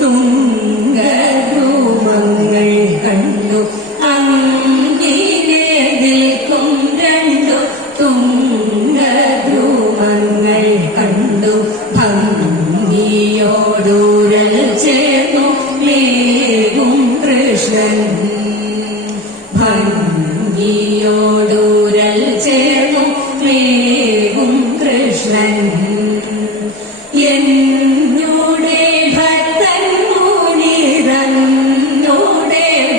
തുംഗദ്രുമങ്ങൾ കണ്ടു അങ്ങിനെ നിൽക്കും രണ്ടു തുംഗദ്രുമങ്ങൾ കണ്ടു ഭംഗിയോടൂരൽ ചേർന്നു മേകും കൃഷ്ണൻ ഭംഗിയോടൂരൽ ചേർന്നു മേകും കൃഷ്ണൻ എന്നോടെ ഭക്തൻ മുനിതന്നോടെ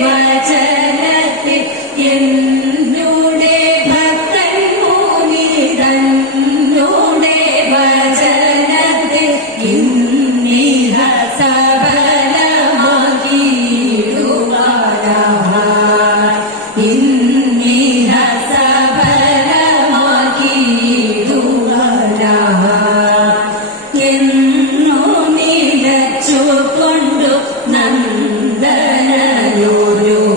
വചനത്തിൽ എന്നോടെ ഭക്തൻ മുനിതന്നോടെ വചനത്തിൽ ഇന്നിഹ സബലമാക്കിയിടുവാനായി ഇന്നിഹ സബലമാക്കിയിടുവാനായി എന്നോ നിലച്ചുകൊണ്ടു നന്ദനൊരു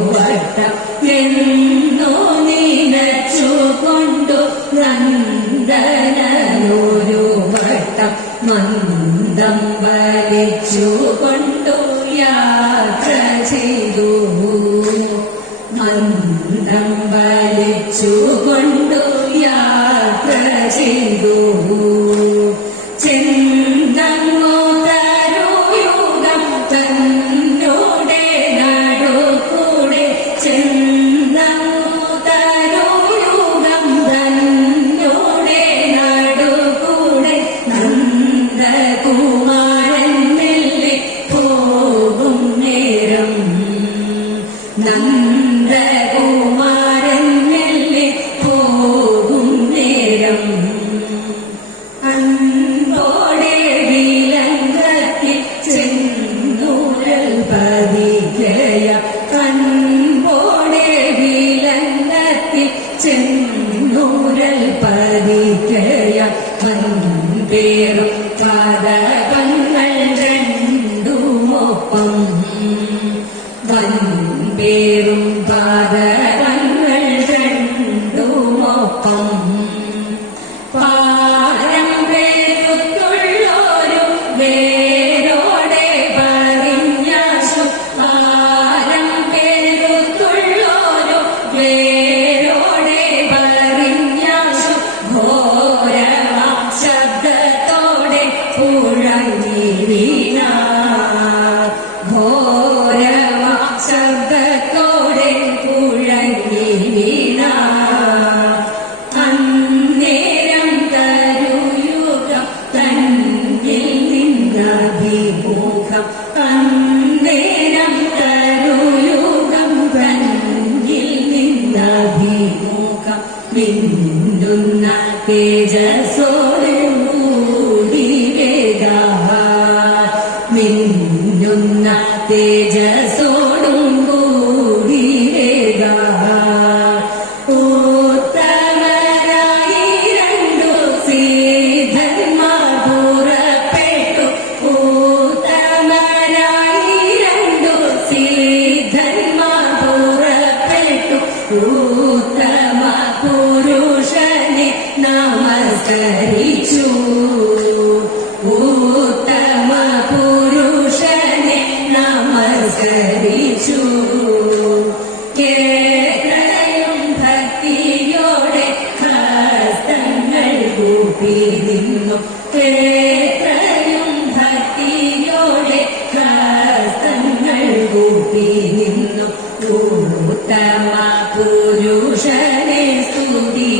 വട്ടം എന്നോ നിലച്ചുകൊണ്ടു നന്ദനൊരു വട്ടം മന്ദം വലിച്ചുകൊണ്ടു യാത്ര ചെയ്തു മന്ദം വലിച്ചുകൊണ്ടു യാത്ര ചെയ്തു ചെന്നങ്ങോ തരുയുഗം തന്നോടെ നടുക്കൂടെ ചെന്നങ്ങോ തരുയുഗം തന്നോടെ നടുക്കൂടെ നന്ദകുമാരൻ മെല്ലെ പോകും നേരം നന്ദകുമാരൻ മെല്ലെ പോകും നേരം അൻപോടെ വിലങ്കത്തിൽ ചെന്നൂരൽ പതികയ അൻപോടെ വിലങ്കത്തിൽ ചെന്നൂരൽ പതികയ വൻപേറും പാദകങ്ങൾ രണ്ടുമൊപ്പം വൻപേറും പാദകങ്ങൾ രണ്ടുമൊപ്പം പാരം വേരുത്തുള്ളോരു വേരോടെ പറഞ്ഞാശു പാരം വേരുത്തുള്ളോരു വേരോടെ പറഞ്ഞാശു ഘോരമാ ശബ്ദത്തോടെ പുഴങ്ങി വീണ ഘോരമാ ശബ്ദത്തോടെ പുഴങ്ങി വീണ അന്നേരം തരുയുഗം തന്നിൽ നിന്നഭിമുഖം അന്നേരം തരുയുഗം തന്നിൽ നിന്നഭിമുഖം മിന്നുന്ന തേജസ്സോടെ മൂടി വേഗ മിന്നുന്ന തേജസ്സോടും കൂടി വേഗ ഉത്തമരായി രണ്ടു സീധന്മാർ പുറപ്പെട്ടു ഉത്തമരായി രണ്ടു സീധന്മാർ പുറപ്പെട്ടു ഉത്തമ പുരുഷനെ നമസ്കരിച്ചു ഉത്തമ പുരുഷനെ നമസ്കരിച്ചു കേത്രയും ഭക്തിയോടെ ഹസ്തങ്ങൾ കൂപ്പി നിന്നു കേത്രയും ഭക്തിയോടെ ഹസ്തങ്ങൾ കൂപ്പി നിന്നു ഉത്തമ പുരുഷനെ സ്തുതി